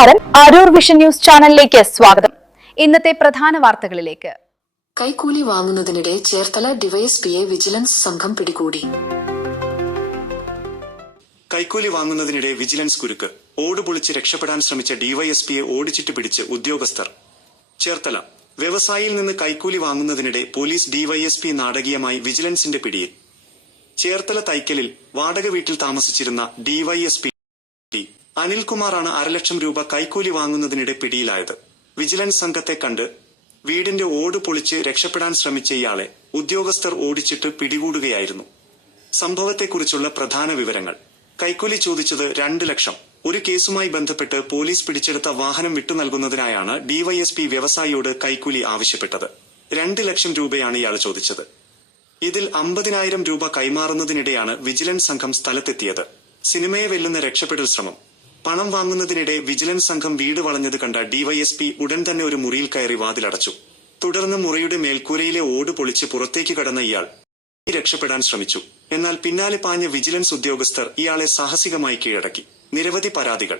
നമസ്കാരം, Aroor vision news ചാനലിലേക്ക് സ്വാഗതം. ഇന്നത്തെ പ്രധാന വാർത്തകളിലേക്ക്. കൈക്കൂലി വാങ്ങുന്നതിനിടെ ചേർത്തല ഡിവൈഎസ്പിയെ വിജിലൻസ് സംഘം പിടികൂടി. കൈക്കൂലി വാങ്ങുന്നതിനിടെ വിജിലൻസ് കുരുക്ക്. ഓട് പൊളിച്ച് രക്ഷപ്പെടാൻ ശ്രമിച്ച ഡിവൈഎസ്പിയെ ഓടിച്ചിട്ട് പിടിച്ച് ഉദ്യോഗസ്ഥർ. ചേർത്തല വ്യവസായിയിൽ നിന്ന് കൈക്കൂലി വാങ്ങുന്നതിനിടെ പോലീസ് ഡിവൈഎസ്പി നാടകീയമായി വിജിലൻസിന്റെ പിടിയിൽ. ചേർത്തല തൈക്കലിൽ വാടക വീട്ടിൽ താമസിച്ചിരുന്ന ഡിവൈഎസ്പി അനിൽകുമാറാണ് 1.5 ലക്ഷം രൂപ കൈക്കൂലി വാങ്ങുന്നതിനിടെ പിടിയിലായത്. വിജിലൻസ് സംഘത്തെ കണ്ട് വീടിന്റെ ഓട് പൊളിച്ച് രക്ഷപ്പെടാൻ ശ്രമിച്ച ഇയാളെ ഉദ്യോഗസ്ഥർ ഓടിച്ചിട്ട് പിടികൂടുകയായിരുന്നു. സംഭവത്തെക്കുറിച്ചുള്ള പ്രധാന വിവരങ്ങൾ. കൈക്കൂലി ചോദിച്ചത് 2 ലക്ഷം. ഒരു കേസുമായി ബന്ധപ്പെട്ട് പോലീസ് പിടിച്ചെടുത്ത വാഹനം വിട്ടു നൽകുന്നതിനായാണ് ഡിവൈഎസ്പി വ്യവസായിയോട് കൈക്കൂലി ആവശ്യപ്പെട്ടത്. 2 ലക്ഷം രൂപയാണ് ഇയാൾ ചോദിച്ചത്. ഇതിൽ 50,000 രൂപ കൈമാറുന്നതിനിടെയാണ് വിജിലൻസ് സംഘം സ്ഥലത്തെത്തിയത്. സിനിമയെ വെല്ലുന്ന രക്ഷപ്പെടൽ ശ്രമം. പണം വാങ്ങുന്നതിനിടെ വിജിലൻസ് സംഘം വീട് വളഞ്ഞത് കണ്ട ഡിവൈഎസ്പി ഉടൻ തന്നെ ഒരു മുറിയിൽ കയറി വാതിലടച്ചു. തുടർന്ന് മുറിയുടെ മേൽക്കൂരയിലെ ഓട് പൊളിച്ച് പുറത്തേക്ക് കടന്ന ഇയാൾ രക്ഷപ്പെടാൻ ശ്രമിച്ചു. എന്നാൽ പിന്നാലെ പാഞ്ഞ വിജിലൻസ് ഉദ്യോഗസ്ഥർ ഇയാളെ സാഹസികമായി കീഴടക്കി. നിരവധി പരാതികൾ.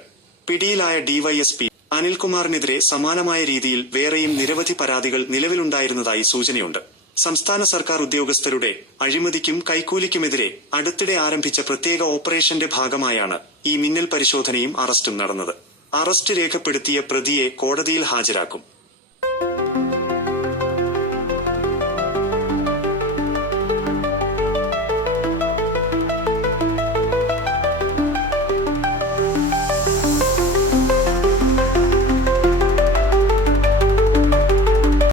പിടിയിലായ ഡിവൈഎസ്പി അനിൽകുമാറിനെതിരെ സമാനമായ രീതിയിൽ വേറെയും നിരവധി പരാതികൾ നിലവിലുണ്ടായിരുന്നതായി സൂചനയുണ്ട്. സംസ്ഥാന സർക്കാർ ഉദ്യോഗസ്ഥരുടെ അഴിമതിക്കും കൈക്കൂലിക്കുമെതിരെ അടുത്തിടെ ആരംഭിച്ച പ്രത്യേക ഓപ്പറേഷന്റെ ഭാഗമായാണ് ഈ മിന്നൽ പരിശോധനയും അറസ്റ്റും നടന്നത്. അറസ്റ്റ് രേഖപ്പെടുത്തിയ പ്രതിയെ കോടതിയിൽ ഹാജരാക്കും.